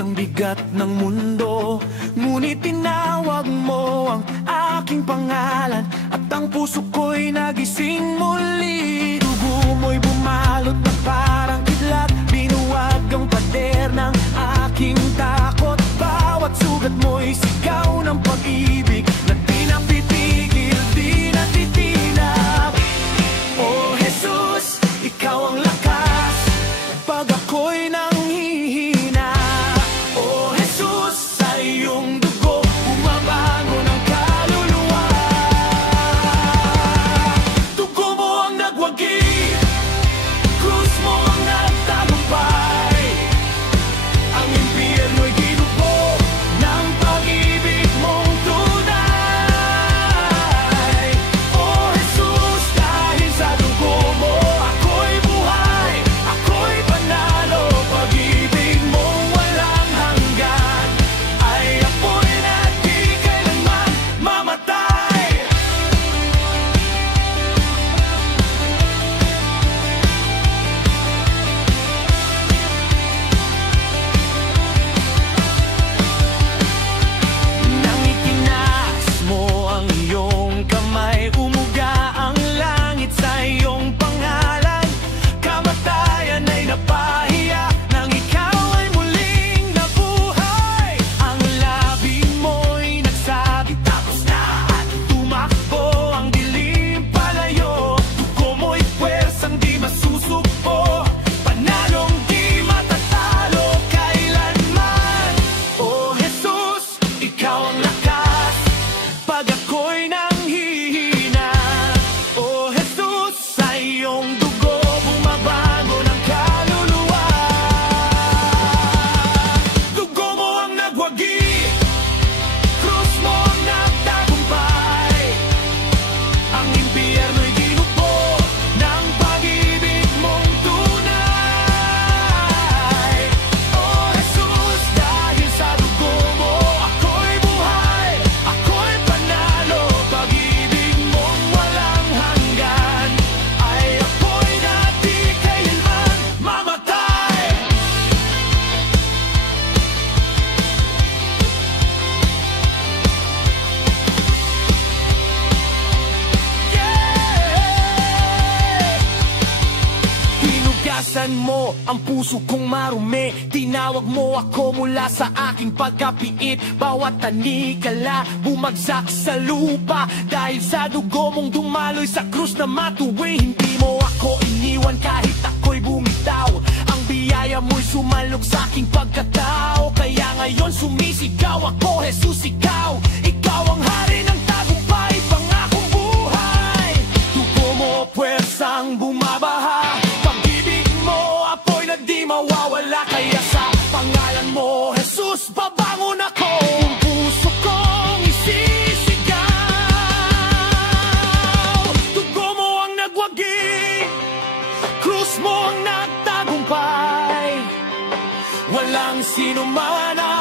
ang bigat ng mundo, ngunit tinawag mo ang aking pangalan, at ang puso ko'y nagising muli. Dugo mo'y bumalot na parang kidlat, binuwag ang pader ng aking takot. Bawat sugat mo'y sigaw ng pag-ibig na di napipigil, di natitinag. Oh Jesus, ikaw ang lakas pag ako'y nanghihina. Oh Jesus, sa iyong dugo bumabangon ang kaluluwa. Dugo mo ang nagwagi, krus mo ang nagtagumpay, ang impyerno'y ginubo ng pag-ibig mong tunay. Oh Jesus, dahil sa dugo mo ako'y buhay, ako'y panalo. Pag-ibig mong walang hanggan ay apoy na di kailanman mamatay. Nang itinaas mo ang iyong kamay, umuga ang langit sa iyong pangalan. Kamatayan ay napahiya nang ikaw ay muling nabuhay. Ang labi mo'y nagsabi tapos na, at tumakbo ang dilim palayo. Dugo mo'y pwersang di masusugpo, panalong di matatalo kailanman. Oh Jesus, ikaw ang lakas pag ako'y nanghihina. Oh Jesus, sa iyong dugo bumabangon ang kaluluwa. Dugo mo ang nagwagi, krus mo ang nagtagumpay, ang impyerno'y ginubo ng pag-ibig mong tunay. Oh Jesus, dahil sa dugo mo ako'y buhay, ako'y panalo. Pag-ibig mong walang hanggan ay apoy na di kailanman mamatay. Hinugasan mo ang puso kong marumi, tinawag mo ako mula sa aking pagkapiit. Bawat tanikala bumagsak sa lupa, dahil sa dugo mong dumaloy sa krus na matuwi. Hindi mo ako iniwan kahit ako'y bumitaw, ang biyaya mo'y sumalok sa aking pagkatao. Kaya ngayon sumisigaw ako, Jesus, ikaw ang hari ng tagumpay, pangakong buhay. Dugo mo pwersang bumabaha, pag-ibig mo apoy na di mawawala. Kaya sa pangalan mo Jesus, babangon ako, ang puso kong isisigaw. Dugo mo ang nagwagi, krus mo ang nagtagumpay, walang sino man ang